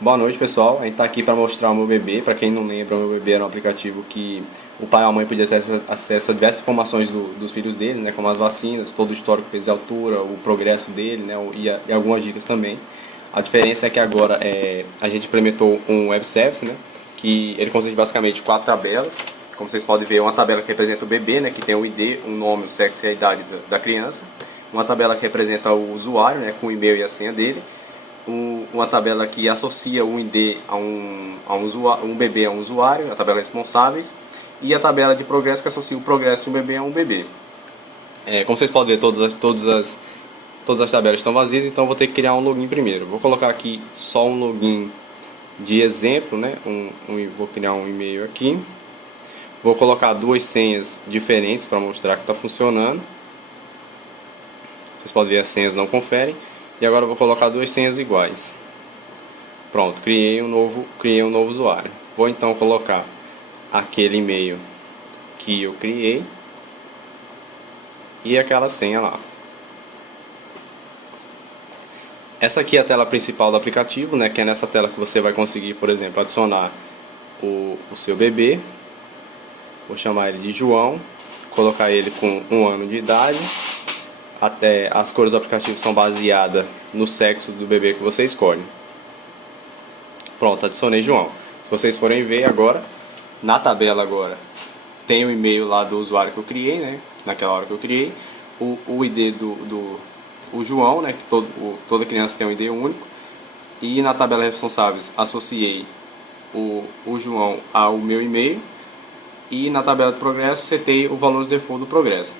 Boa noite, pessoal. A gente está aqui para mostrar o meu bebê. Para quem não lembra, o meu bebê era um aplicativo que o pai ou a mãe podia ter acesso a diversas informações dos filhos dele, né, como as vacinas, todo o histórico, peso e altura, o progresso dele, né, e algumas dicas também. A diferença é que agora a gente implementou um web service, né, que ele consiste basicamente de 4 tabelas. Como vocês podem ver, uma tabela que representa o bebê, né, que tem o ID, o nome, o sexo e a idade da criança. Uma tabela que representa o usuário, né, com o e-mail e a senha dele. Uma tabela que associa o ID um bebê a um usuário, a tabela responsáveis, e a tabela de progresso que associa o progresso de um bebê a um bebê. Como vocês podem ver, todas as tabelas estão vazias, então vou ter que criar um login primeiro. Vou colocar aqui só um login de exemplo, né? Vou criar um e-mail aqui. Vou colocar duas senhas diferentes para mostrar que está funcionando. Vocês podem ver, as senhas não conferem. E agora eu vou colocar duas senhas iguais. Pronto, criei um novo usuário. Vou então colocar aquele e-mail que eu criei e aquela senha lá. Essa aqui é a tela principal do aplicativo, né? Que é nessa tela que você vai conseguir, por exemplo, adicionar o seu bebê. Vou chamar ele de João, colocar ele com 1 ano de idade. Até as cores do aplicativo são baseadas no sexo do bebê que você escolhe. Pronto, adicionei João. Se vocês forem ver agora, na tabela agora, tem o e-mail lá do usuário que eu criei, né? Naquela hora que eu criei. O ID o João, né? Que toda criança tem um ID único. E na tabela responsáveis associei o João ao meu e-mail. E na tabela de progresso setei o valor de default do progresso.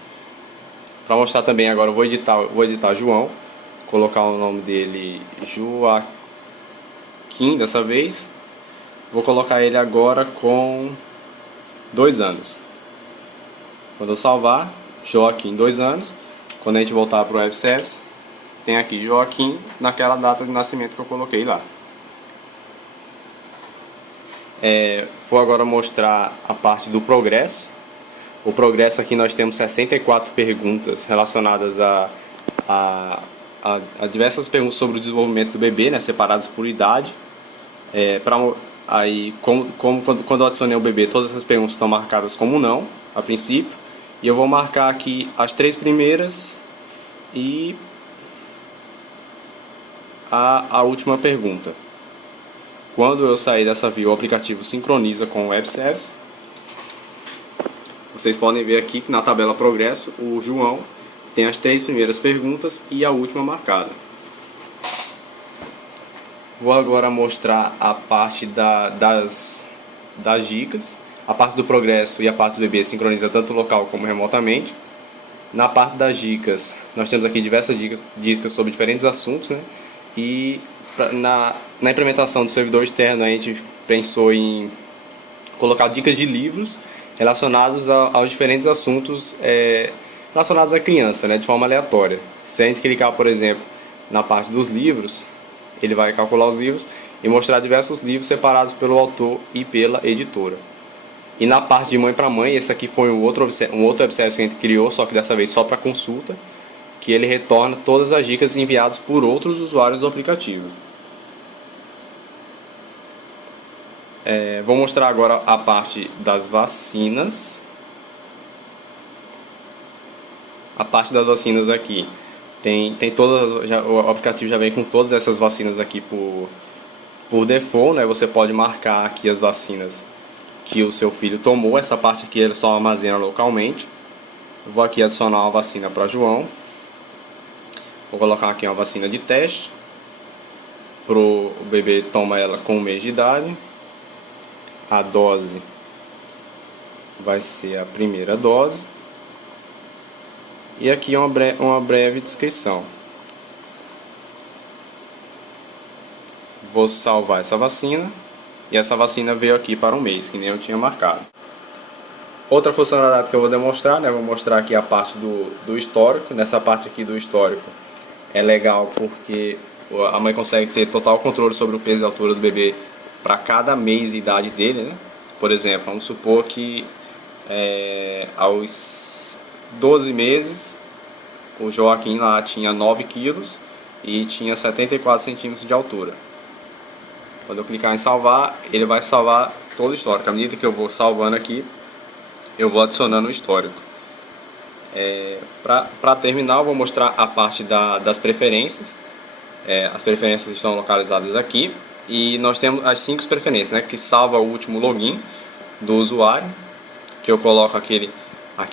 Para mostrar também agora, eu vou editar João, colocar o nome dele Joaquim dessa vez. Vou colocar ele agora com 2 anos. Quando eu salvar, Joaquim 2 anos. Quando a gente voltar para o web service, tem aqui Joaquim naquela data de nascimento que eu coloquei lá. Vou agora mostrar a parte do progresso. O progresso aqui nós temos 64 perguntas relacionadas a diversas perguntas sobre o desenvolvimento do bebê, né, separadas por idade. Quando eu adicionei o bebê, todas essas perguntas estão marcadas como não, a princípio. E eu vou marcar aqui as 3 primeiras e a última pergunta. Quando eu sair dessa view, o aplicativo sincroniza com o web service. Vocês podem ver aqui que na tabela progresso, o João tem as 3 primeiras perguntas e a última marcada. Vou agora mostrar a parte das dicas. A parte do progresso e a parte do bebê sincroniza tanto local como remotamente. Na parte das dicas, nós temos aqui diversas dicas sobre diferentes assuntos, né? E na implementação do servidor externo, a gente pensou em colocar dicas de livros relacionados aos diferentes assuntos relacionados à criança, né, de forma aleatória. Se a gente clicar, por exemplo, na parte dos livros, ele vai calcular os livros e mostrar diversos livros separados pelo autor e pela editora. E na parte de mãe para mãe, esse aqui foi um outro web service que a gente criou, só que dessa vez só para consulta, que ele retorna todas as dicas enviadas por outros usuários do aplicativo. Vou mostrar agora a parte das vacinas. A parte das vacinas aqui tem todas, o aplicativo já vem com todas essas vacinas aqui por default, né? Você pode marcar aqui as vacinas que o seu filho tomou. Essa parte aqui ele só armazena localmente. Vou aqui adicionar uma vacina para João. Vou colocar aqui uma vacina de teste. O bebê toma ela com 1 mês de idade. A dose vai ser a primeira dose. E aqui uma breve descrição. Vou salvar essa vacina. E essa vacina veio aqui para 1 mês, que nem eu tinha marcado. Outra funcionalidade que eu vou demonstrar, né? Vou mostrar aqui a parte do histórico. Nessa parte aqui do histórico é legal porque a mãe consegue ter total controle sobre o peso e a altura do bebê para cada mês de idade dele, né? Por exemplo, vamos supor que aos 12 meses o Joaquim lá tinha 9 quilos e tinha 74 centímetros de altura. Quando eu clicar em salvar, ele vai salvar todo o histórico. À medida que eu vou salvando aqui, eu vou adicionando o histórico. Para terminar, eu vou mostrar a parte das preferências. As preferências estão localizadas aqui. E nós temos as 5 preferências, né, que salva o último login do usuário, que eu coloco aquele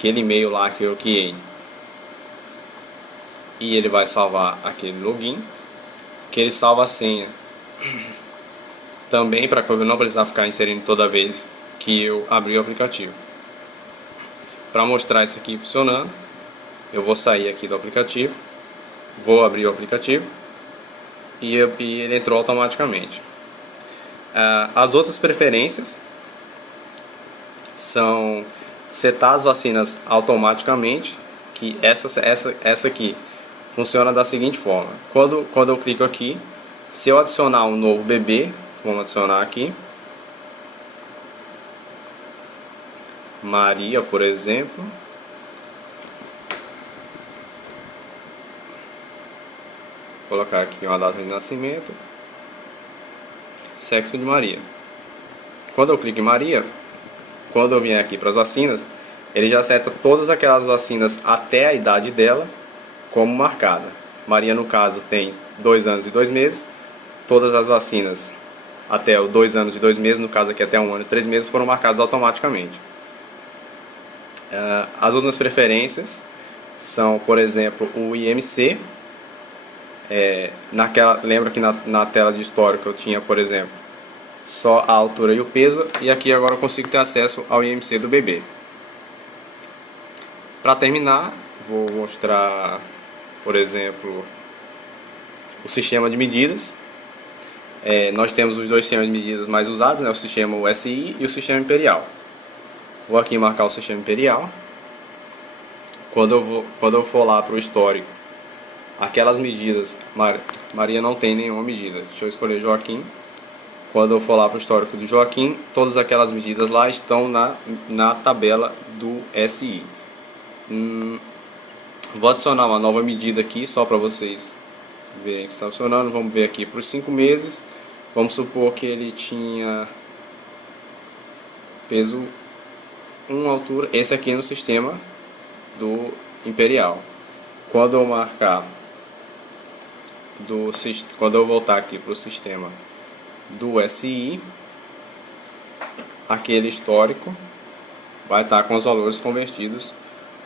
e-mail lá que eu criei. E ele vai salvar aquele login, que ele salva a senha. Também para que eu não precisar ficar inserindo toda vez que eu abrir o aplicativo. Para mostrar isso aqui funcionando, eu vou sair aqui do aplicativo, vou abrir o aplicativo e ele entrou automaticamente. As outras preferências são setar as vacinas automaticamente, que essa aqui funciona da seguinte forma. Quando eu clico aqui, se eu adicionar um novo bebê, vamos adicionar aqui Maria, por exemplo. Vou colocar aqui uma data de nascimento, sexo de Maria. Quando eu clico em Maria, quando eu vier aqui para as vacinas, ele já seta todas aquelas vacinas até a idade dela como marcada. Maria, no caso, tem 2 anos e 2 meses. Todas as vacinas até os 2 anos e 2 meses, no caso aqui até 1 ano e 3 meses, foram marcadas automaticamente. As outras preferências são, por exemplo, o IMC. Lembra que na tela de histórico eu tinha, por exemplo, só a altura e o peso, e aqui agora eu consigo ter acesso ao IMC do bebê. Para terminar, vou mostrar, por exemplo, o sistema de medidas. Nós temos os 2 sistemas de medidas mais usados, né? O sistema USI e o sistema imperial. Vou aqui marcar o sistema imperial. Quando eu for lá para o histórico, aquelas medidas, Maria não tem nenhuma medida. Deixa eu escolher Joaquim. Quando eu for lá para o histórico do Joaquim, todas aquelas medidas lá estão na tabela do SI. Vou adicionar uma nova medida aqui, só para vocês verem que está funcionando. Vamos ver aqui para os 5 meses. Vamos supor que ele tinha peso 1, altura. Esse aqui no sistema do imperial. Quando eu marcar quando eu voltar aqui para o sistema do SI, aquele histórico vai estar com os valores convertidos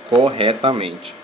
corretamente.